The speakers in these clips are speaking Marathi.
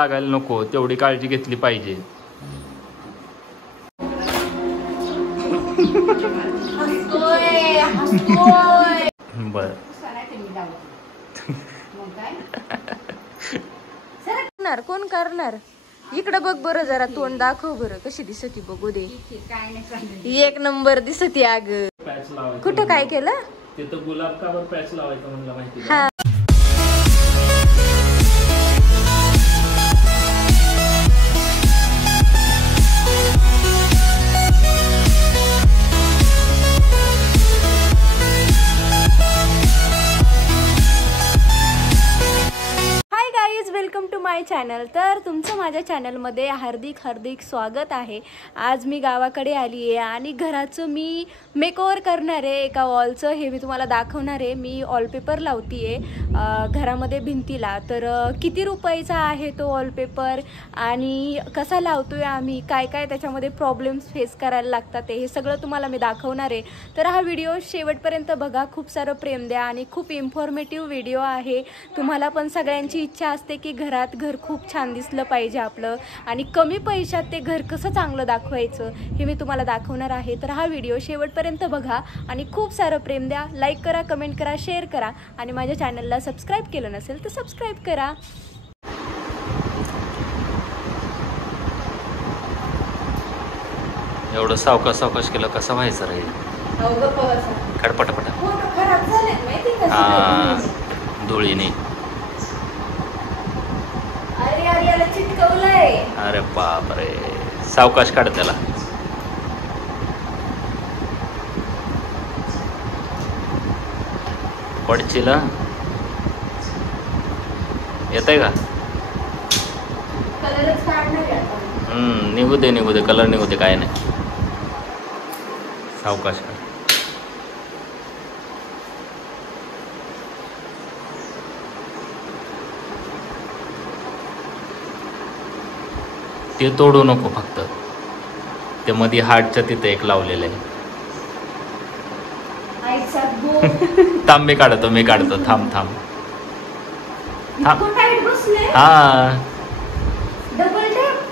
लागायला नको तेवढी काळजी घेतली पाहिजे. बर कोण करणार? इकडं बघ बरं, जरा तोंड दाखव बरं, कशी दिसती बघू दे. एक नंबर दिसती. अग कुठं काय केलं? तिथं गुलाब कावर पॅच लावायचं म्हणलं माहिती. हा वेलकम टू माय चॅनल. तर तुमचं माझ्या चॅनलमध्ये हार्दिक हार्दिक स्वागत आहे. आज मी गावाकडे आली आहे आणि घराचं मी मेकओव्हर करणार आहे. एका वॉलचं हे मी तुम्हाला दाखवणार आहे. मी वॉलपेपर लावती आहे घरामध्ये भिंतीला. तर किती रुपयाचा आहे तो वॉलपेपर आणि कसा लावतोय आम्ही, काय काय त्याच्यामध्ये प्रॉब्लेम्स फेस करायला लागतात हे सगळं तुम्हाला मी दाखवणार आहे. तर हा व्हिडिओ शेवटपर्यंत बघा, खूप सारं प्रेम द्या आणि खूप इन्फॉर्मेटिव्ह व्हिडिओ आहे. तुम्हाला पण सगळ्यांची इच्छा असते की घरात घर खूप छान दिसलं पाहिजे आपलं, आणि कमी पैशात ते घर कसं चांगलं दाखवायचं हे मी तुम्हाला दाखवणार आहे. तर हा व्हिडिओ शेवटपर्यंत बघा आणि खूप सारं प्रेम द्या. लाईक करा, कमेंट करा, शेअर करा आणि माझ्या चॅनलला सबस्क्राईब केलं नसेल तर सबस्क्राईब करा. एवढं सावकाश सावकाश केलं कसं व्हायचं राहील? खडपटपट धुळीने. अरे बाप रे, सावकाश काढ त्याला. पडचिला येतंय का? निघू दे निघू दे, कलर निघू दे, काय नाही. सावकाश काढ. ते तोडू नको फक्त. ते मध्ये हार्टच्या तिथे एक लावलेलं आहे. थांब मी काढतो थांब थांब. हा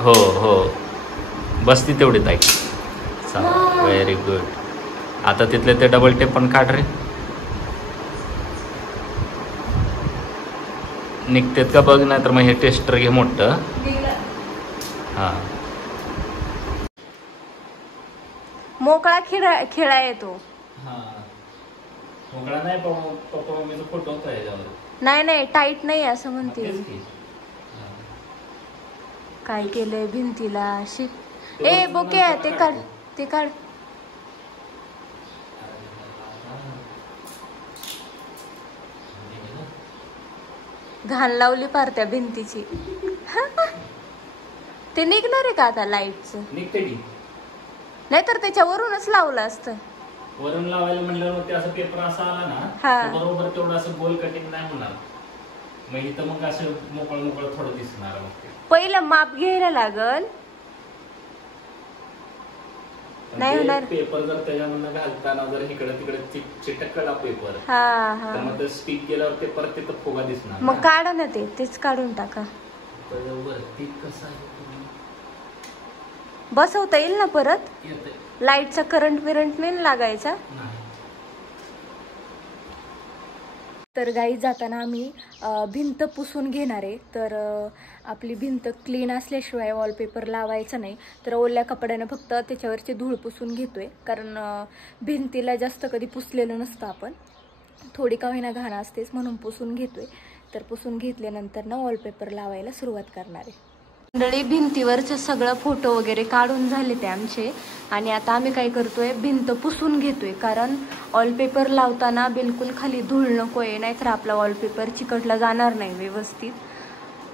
हो हो, बसती तेवढी ताई. Very good. आता तिथले ते डबल टेप पण काढ रे. निघतेत का बघ, नाही तर मग हे टेस्टर घे मोठं. हा, मोकळा खेळा येतो. मोकळा नाही, पप्पा मम्मीचा फोटो होता याच्यावर. नाही टाईट नाही असं म्हणते. काय केलंय भिंतीला? ए बोके, ते काढ. घाण लावली पार त्या भिंतीची. ते निघणार आहे का आता लाईटचं? निघते की, नाहीतर त्याच्यावरूनच लावलं असतं. वरून लावायला म्हणलं ते असं पेपर असा आला ना, बरोबर तेवढं असं गोल कटिंग नाही होणार. मग इथं मग असं मोकळं थोडं दिसणार. पहिलं माप घ्यायला लागल. नाही होणार. पेपर जर त्याच्यामधनं घालताना जर इकडे तिकडे चिटकला पेपर, तर मग ते स्टिक केल्यावर ते परत तिथं फुगा दिसणार. मग काढा ना, तेच काढून टाका. बसवता येईल ना परत? लाईटचा करंट बिरंट नाही लागायचा. तर गाई जाताना आम्ही भिंत पुसून घेणार आहे. तर आपली भिंत क्लीन असल्याशिवाय वॉलपेपर लावायचं नाही. तर ओल्या कपड्यानं फक्त त्याच्यावरची धूळ पुसून घेतोय, कारण भिंतीला जास्त कधी पुसलेलं नसतं आपण. थोडी का होईना घाण असतेच म्हणून पुसून घेतोय. तर पुसून घेतल्यानंतर ना वॉलपेपर लावायला सुरुवात करणार आहे. मंडळी, भिंतीवरचं सगळं फोटो वगैरे काढून झाले ते आमचे, आणि आता आम्ही काय करतोय, भिंत पुसून घेतोय. कारण वॉलपेपर लावताना बिलकुल खाली धूळ नकोय, नाहीतर आपला वॉलपेपर चिकटला जाणार नाही व्यवस्थित.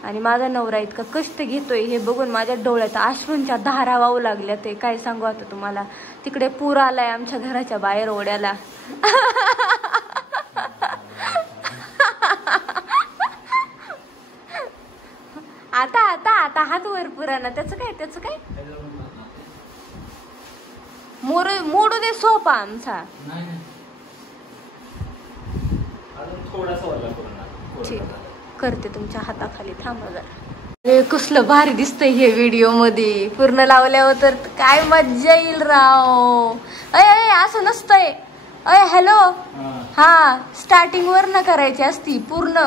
आणि माझा नवरा इतका कष्ट घेतोय हे बघून माझ्या डोळ्यात अश्रूंच्या धारा वाहू लागल्या. ते काय सांगू आता तुम्हाला. तिकडे पूर आलाय आमच्या घराच्या बाहेर ओढ्याला. आता आता आता हात वर पुराना. त्याचं काय मोडू दे सोपा आमचा. ठीक, करते तुमच्या हाताखाली. थांबा जरा. कसलं भारी दिसतंय हे व्हिडिओ मध्ये. पूर्ण लावल्यावर तर काय मज्जा येईल राव. अय असं नसतंय. अय हॅलो. हा स्टार्टिंग वर न करायची असती पूर्ण.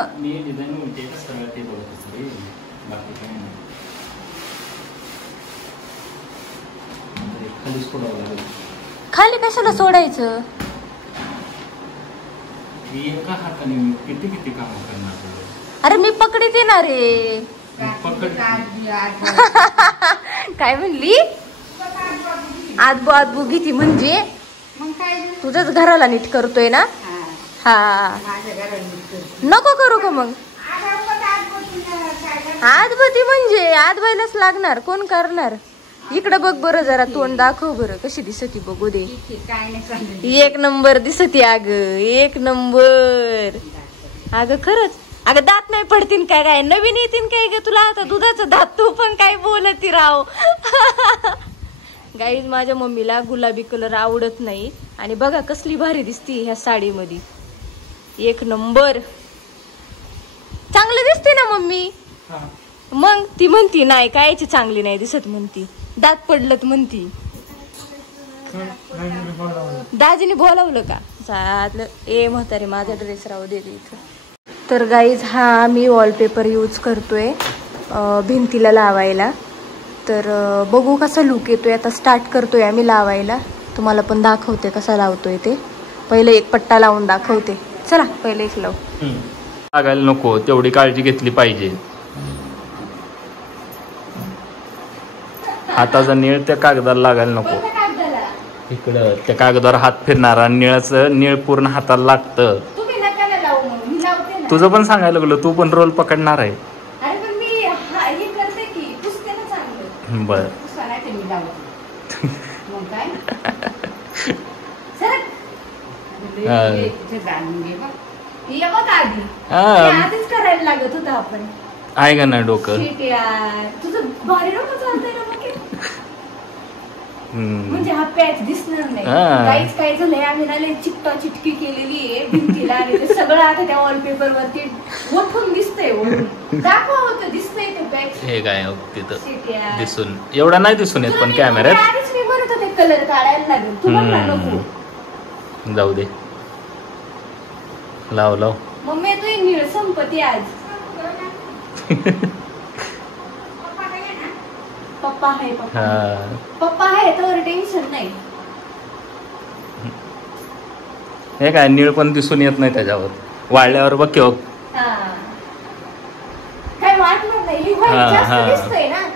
खाली कशाला सोडायचं. किती किती काम करणार. अरे मी पकडीत येणार रे. काय म्हणली. आदबू घेती म्हणजे तुझ्याच घराला नीट करतोय ना. हा नको करू का मग. आदबती म्हणजे आदबायलाच लागणार. कोण करणार. इकडं बघ बरं जरा तोंड दाखव बरं कशी दिसती बघू दे. एक नंबर दिसती अग. एक नंबर अगं खरंच. अगं दात नाही पडतील काय. काय नवीन येतील काय ग तुला. आता दुधाचं दात तू पण काय बोलती राव. गाईज माझ्या मम्मीला गुलाबी कलर आवडत नाही. आणि बघा कसली भारी दिसती ह्या साडीमध्ये. एक नंबर. चांगलं दिसते ना मम्मी. मग ती म्हणती नाही कायची चांगली नाही दिसत म्हणती. दात पडलत म्हणती. दाजीने बोलावलं का. चाललं ए म्हातारे माझा ड्रेस राहू दे इथं. तर गाईज हा मी वॉलपेपर यूज करतोय भिंतीला लावायला. तर बघू कसा लुक येतोय. आता स्टार्ट करतोय आम्ही लावायला. तुम्हाला पण दाखवते कसा लावतोय ते. पहिले एक पट्टा लावून दाखवते. चला पहिले एक लाव. लागायला नको तेवढी काळजी घेतली पाहिजे. हाताचा निळ त्या कागदाला लागायला नको. इकडं त्या कागदावर हात फिरणार आणि निळाचं निळ पूर्ण हाताला लागतं. तुझं पण सांगायला लागलो. तू पण रोल पकडणार आहे. बर करायला लागत होतं आपण. आहे का ना डोकं. तुझं भारी डोकं चालतंय ना. म्हणजे हा पॅच दिसणार नाही. काहीच काय झालंय आम्ही ना चिकटा चिटकी केलेली आहे भिंतीला. आणि ते सगळं आता त्या वॉलपेपर वरती वठून दिसतंय. दाखवा होतं दिसतंय ते पॅच. हे काय तिथं दिसून एवढा नाही दिसून येत पण कॅमेऱ्यात. मी म्हणत होते कलर काढायला लागेल. तुम्हाला नको. जाऊ दे लाव लाव. मम्मी तू निळ संपत्ती आज. पप्पा आहे. पप्पा आहे तर टेन्शन नाही. हे काय निळ पण दिसून येत नाही त्याच्यावर. वाळल्यावर बघ किंवा काय वाटलं नाही. जास्त दिसतंय ना.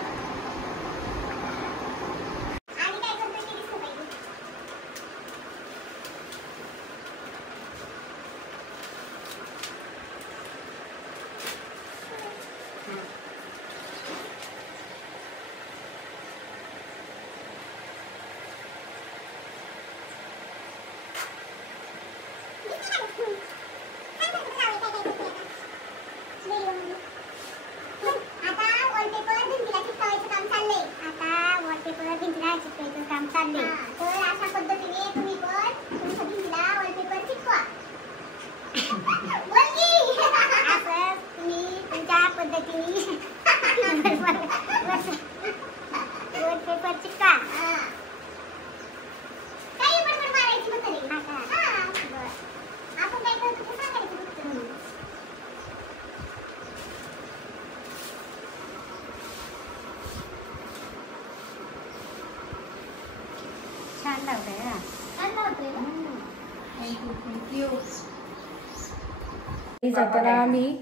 आता आम्ही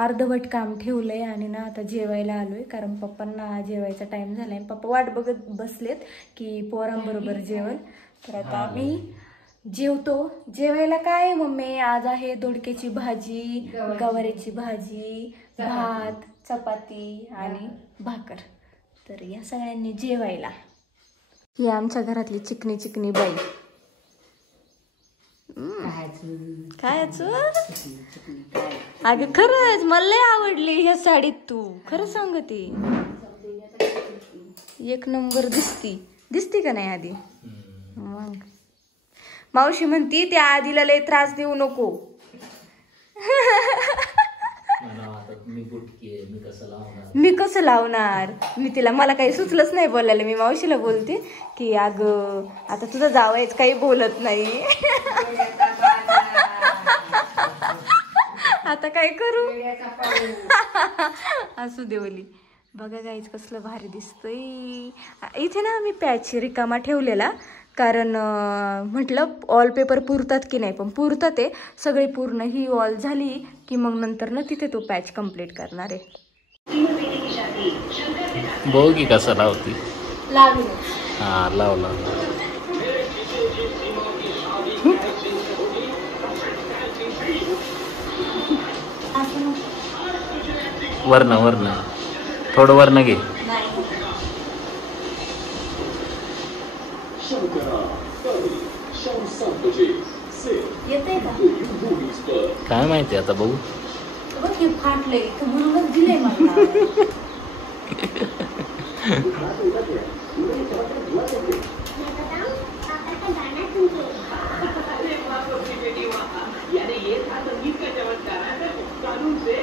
अर्धवट काम ठेवलंय आणि ना आता जेवायला आलोय. कारण पप्पांना जेवायचा टाइम झालाय. पप्पा वाट बघत बसलेत की पोरांबरोबर जेवण. तर आता आम्ही जेवतो. जेवायला काय मम्मी आज आहे दोडक्याची भाजी, गवारीची भाजी, भात, चपाती आणि भाकर. तर या सगळ्यांनी जेवायला. ही आमच्या घरातली चिकनी चिकनी बाई. खायचं अगं खरंच मला लय आवडली ह्या साडीत. तू खरं सांगते. एक नंबर दिसती का नाही आधी. मग मावशी म्हणती त्या आधीला लय त्रास देऊ नको. मी कसं लावणार. मी तिला मला काही सुचलंच नाही बोलायला. मी मावशीला बोलते की अगं आता तुझं जावयाच काही बोलत नाही. आता काय करू. असू दे ओली. बघा गाईज कसलं भारी दिसतंय. इथे ना आम्ही पॅच रिकामा ठेवलेला, कारण म्हटलं वॉल पेपर पुरतात की नाही, पण पुरतात आहे सगळे. पूर्ण ही वॉल झाली की मग नंतर ना तिथे तो पॅच कम्प्लीट करणार आहे. बघू की कसं लावती. लावली. हा लाव लाव. वर्ण थोडं वर्ण घे. काय माहिती आता बघू. फाटले म्हणूनच दिले मला.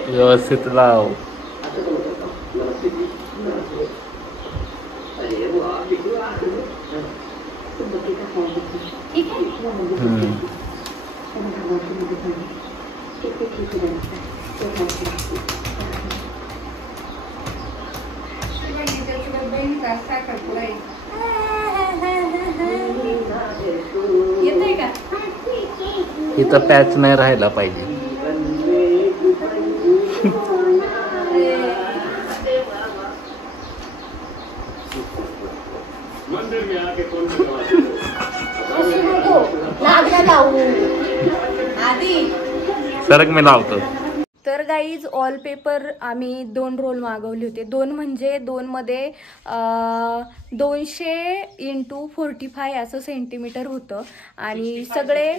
व्यवस्थित लाव. येतंय का. इथं पॅच नाही राहायला पाहिजे. सरक मी लावतो. तर गाईज वॉलपेपर आम्ही 2 रोल मागवले होते. 2 म्हणजे 2 मध्ये 200x45 असं सेंटीमीटर होतं आणि सगळे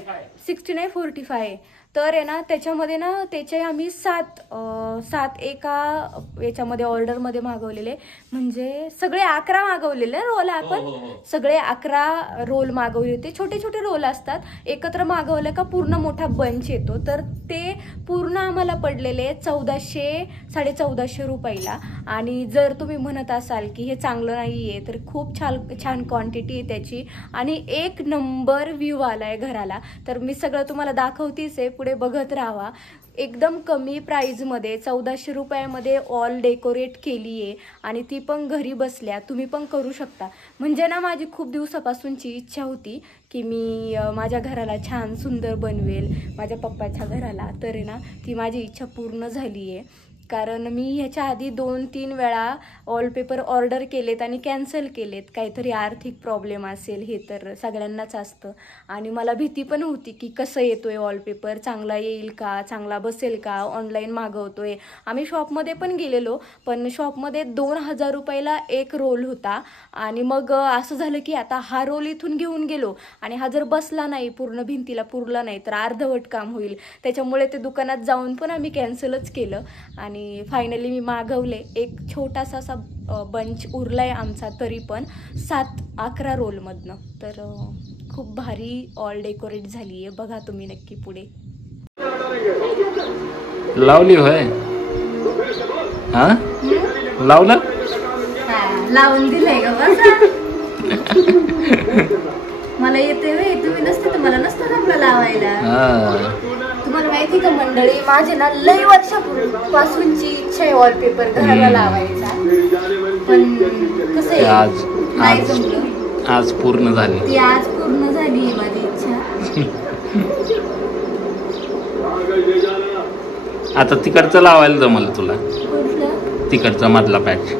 69-45. तर आहे ना त्याच्यामध्ये ना त्याचे आम्ही 7 एका याच्यामध्ये ऑर्डरमध्ये मागवलेले, म्हणजे सगळे 11 मागवलेले रोल. आपण सगळे 11 रोल मागवले होते. छोटे छोटे रोल असतात, एकत्र मागवलं का पूर्ण मोठा बंच येतो. तर ते पूर्ण आम्हाला पडलेले 1400-1450 रुपयाला. आणि जर तुम्ही म्हणत असाल की हे चांगलं नाही आहे, तर खूप छान क्वांटिटी आहे त्याची आणि 1 नंबर व्ह्यू आलाय घराला. तर मी सगळं तुम्हाला दाखवतीच आहे, पुढे बघत राहा. एकदम कमी प्राईजमध्ये 1400 रुपयामध्ये वॉल डेकोरेट केली आहे आणि ती पण घरी बसल्या. तुम्ही पण करू शकता. म्हणजे ना माझी खूप दिवसापासूनची इच्छा होती की मी माझ्या घराला छान सुंदर बनवेल, माझ्या पप्पाच्या घराला. तर आहे ना ती माझी इच्छा पूर्ण झाली आहे. कारण मी ह्याच्या आधी 2-3 वेळा वॉलपेपर ऑर्डर केलेत आणि कॅन्सल केलेत. काहीतरी आर्थिक प्रॉब्लेम असेल, हे तर सगळ्यांनाच असतं. आणि मला भीती पण होती की कसं येतोय वॉलपेपर, चांगला येईल का, चांगला बसेल का, ऑनलाईन मागवतोय. आम्ही शॉपमध्ये पण गेलेलो, पण शॉपमध्ये 2000 रुपयाला 1 रोल होता. आणि मग असं झालं की आता हा रोल इथून घेऊन गेलो आणि हा जर बसला नाही, पूर्ण भिंतीला पुरला नाही, तर अर्धवट काम होईल. त्याच्यामुळे ते दुकानात जाऊन पण आम्ही कॅन्सलच केलं. आणि फायनली मी मागवले. एक छोटासा असा बंच उरलाय आमचा, तरी पण 7-11 रोलमधनं. तर खूप भारी ऑल डेकोरेट झाली आहे. बघा तुम्ही नक्की पुढे. लावली होय. हा लावलं. लावून दिलंय का बसा. मला येते वे, तुम्ही नसते तर मला नसतं जमलं लावायला. तुम्हाला माहिती का मंडळी, माझे ना लई वर्षापासूनची इच्छा आहे वॉलपेपर घराला लावायचा, पण कसं आहे नाही जमलं. आज पूर्ण झाली. ती आज पूर्ण झाली माझी इच्छा. आता तिकडचं लावायला जमलं तुला. तिकडचा मधला पॅच,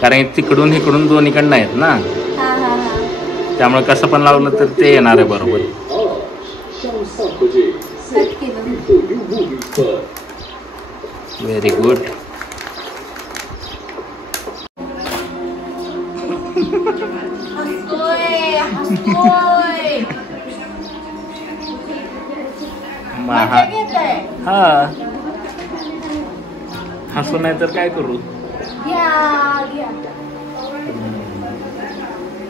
कारण तिकडून इकडून दोन्हीकडनं आहेत ना, त्यामुळे कसं पण लावलं तर ते येणार आहे बरोबर. Very good. हा हसू नाही तर काय करू.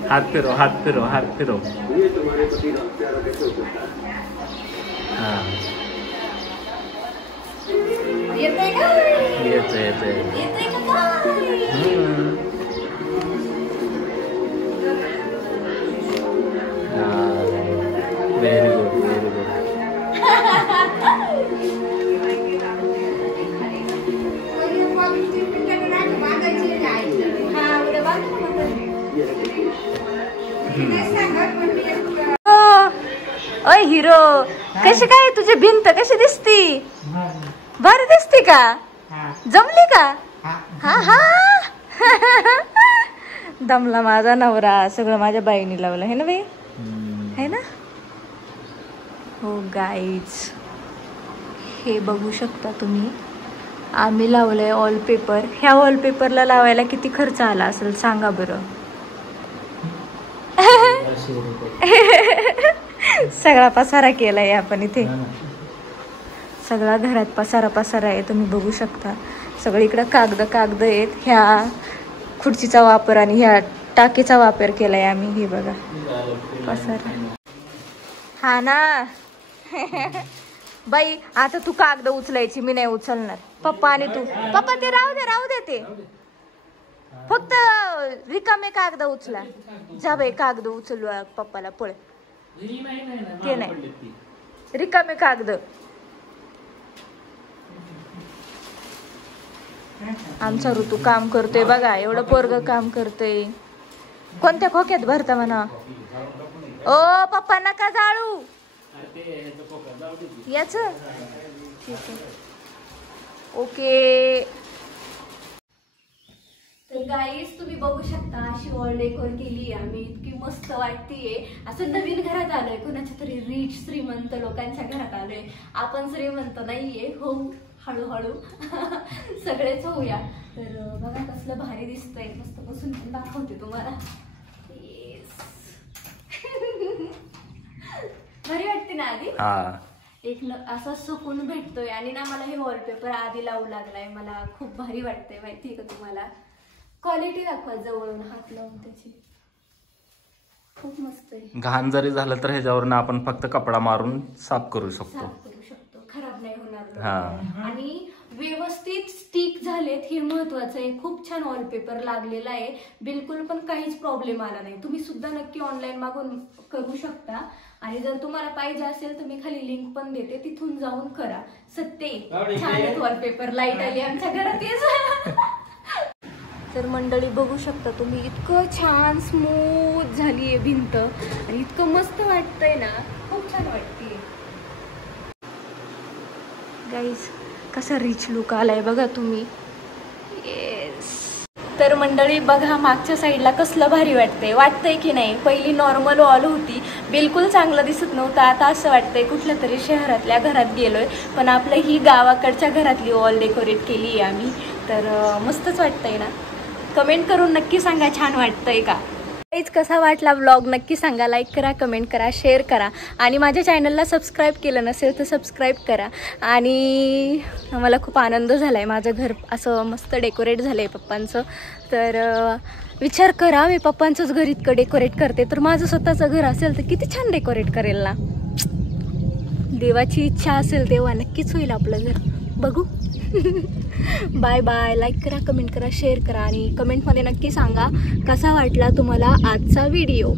हात फिरव, हात फिरव, हात फिरव. येतंय का? येतंय येतंय का काय? Very good very good. ओय हिरो, कशी काय तुझी भिंत कशी दिसती? भारी दिसती का? जमली का? हा हा. दमला माझा नवरा. सगळं माझ्या बाईने लावलं है ना बाई, है ना? हो गाईज, हे बघू शकता तुम्ही, आम्ही लावलंय वॉलपेपर. ह्या वॉलपेपरला लावायला किती खर्च आला असेल सांगा बरं? सगळा पसारा केलाय आपण इथे. सगळा घरात पसारा आहे, तुम्ही बघू शकता. सगळी इकडं कागद आहेत. ह्या खुर्चीचा वापर आणि ह्या टाकीचा वापर केलाय आम्ही. हे बघा पसारा. हा ना. बाई आता तू कागद उचलायची, मी नाही उचलणार. पप्पा आणि तू. पप्पा ते राहू दे ते. फक्त रिकामे कागद उचला. जा बाई कागद उचलू पप्पाला पळ. ते नाही, रिकामे कागद. आमचा ऋतू काम करतोय बघा, एवढं पोरग काम करतोय. कोणत्या खोक्यात भरता म्हणा? ओ पप्पा नका जाळू याच. ठीक आहे, ओके. तर गाईज तुम्ही बघू शकता, अशी वॉल डेकोर केली आम्ही. इतकी मस्त वाटतीये. असं नवीन घरात आलोय, कोणाच्या तरी रिच श्रीमंत लोकांच्या घरात आलोय. आपण श्रीमंत नाहीये, हो हळूहळू सगळेच होऊया. तर बघा कसलं भारी दिसतंय. मस्त बसून पण दाखवते तुम्हाला. भारी वाटते ना आधी? एक असा सुकून भेटतोय. आणि ना मला हे वॉलपेपर आधी लावू लागलाय, मला खूप भारी वाटतंय. माहितीये का तुम्हाला? क्वालिटी दाखवा जवळून हात लावून त्याची. खूप मस्त आहे. घाण जरी झालं तर ह्याच्यावरनं आपण फक्त कपडा मारून साफ करू शकतो. खराब नाही होणार. आणि व्यवस्थित स्टिक झालेत हे महत्वाचं आहे. खूप छान वॉलपेपर लागलेला आहे. बिलकुल पण काहीच प्रॉब्लेम आला नाही. तुम्ही सुद्धा नक्की ऑनलाईन मागून करू शकता. आणि जर तुम्हाला पाहिजे असेल तर मी खाली लिंक पण देते, तिथून जाऊन करा. सत्य छान आहेत वॉलपेपर. लाईट आली आमच्या घरात. तर मंडळी बघू शकता तुम्ही, इतकं छान स्मूथ झालीये भिंत आणि इतकं मस्त वाटतंय ना. खूप छान वाटतेय गाईज. कसा रिच लुक आलाय बघा तुम्ही. येस. तर मंडळी बघा, मागच्या साईडला कसलं भारी वाटतंय की नाही? पहिली नॉर्मल वॉल होती, बिलकुल चांगलं दिसत नव्हतं. आता असं वाटतंय कुठल्या तरी शहरातल्या घरात गेलोय. पण आपलं ही गावाकडच्या घरातली वॉल डेकोरेट केली आहे आम्ही. तर मस्तच वाटतंय ना? कमेंट करून नक्की सांगा छान वाटतंय का? कसा वाटला व्लॉग नक्की सांगा. लाईक करा, कमेंट करा, शेअर करा. आणि माझ्या चॅनलला सबस्क्राईब केलं नसेल तर सबस्क्राईब करा. आणि मला खूप आनंद झाला आहे. माझं घर असं मस्त डेकोरेट झालं आहे पप्पांचं. तर विचार करा, मी पप्पांचंच घर इतकं डेकोरेट करते, तर माझं स्वतःचं घर असेल तर किती छान डेकोरेट करेल ना. देवाची इच्छा असेल तेव्हा नक्कीच होईल आपलं घर. बघू. Bye bye. लाईक करा, कमेंट करा, शेअर करा. आणि कमेंटमध्ये नक्की सांगा कसा वाटला तुम्हाला आजचा व्हिडिओ.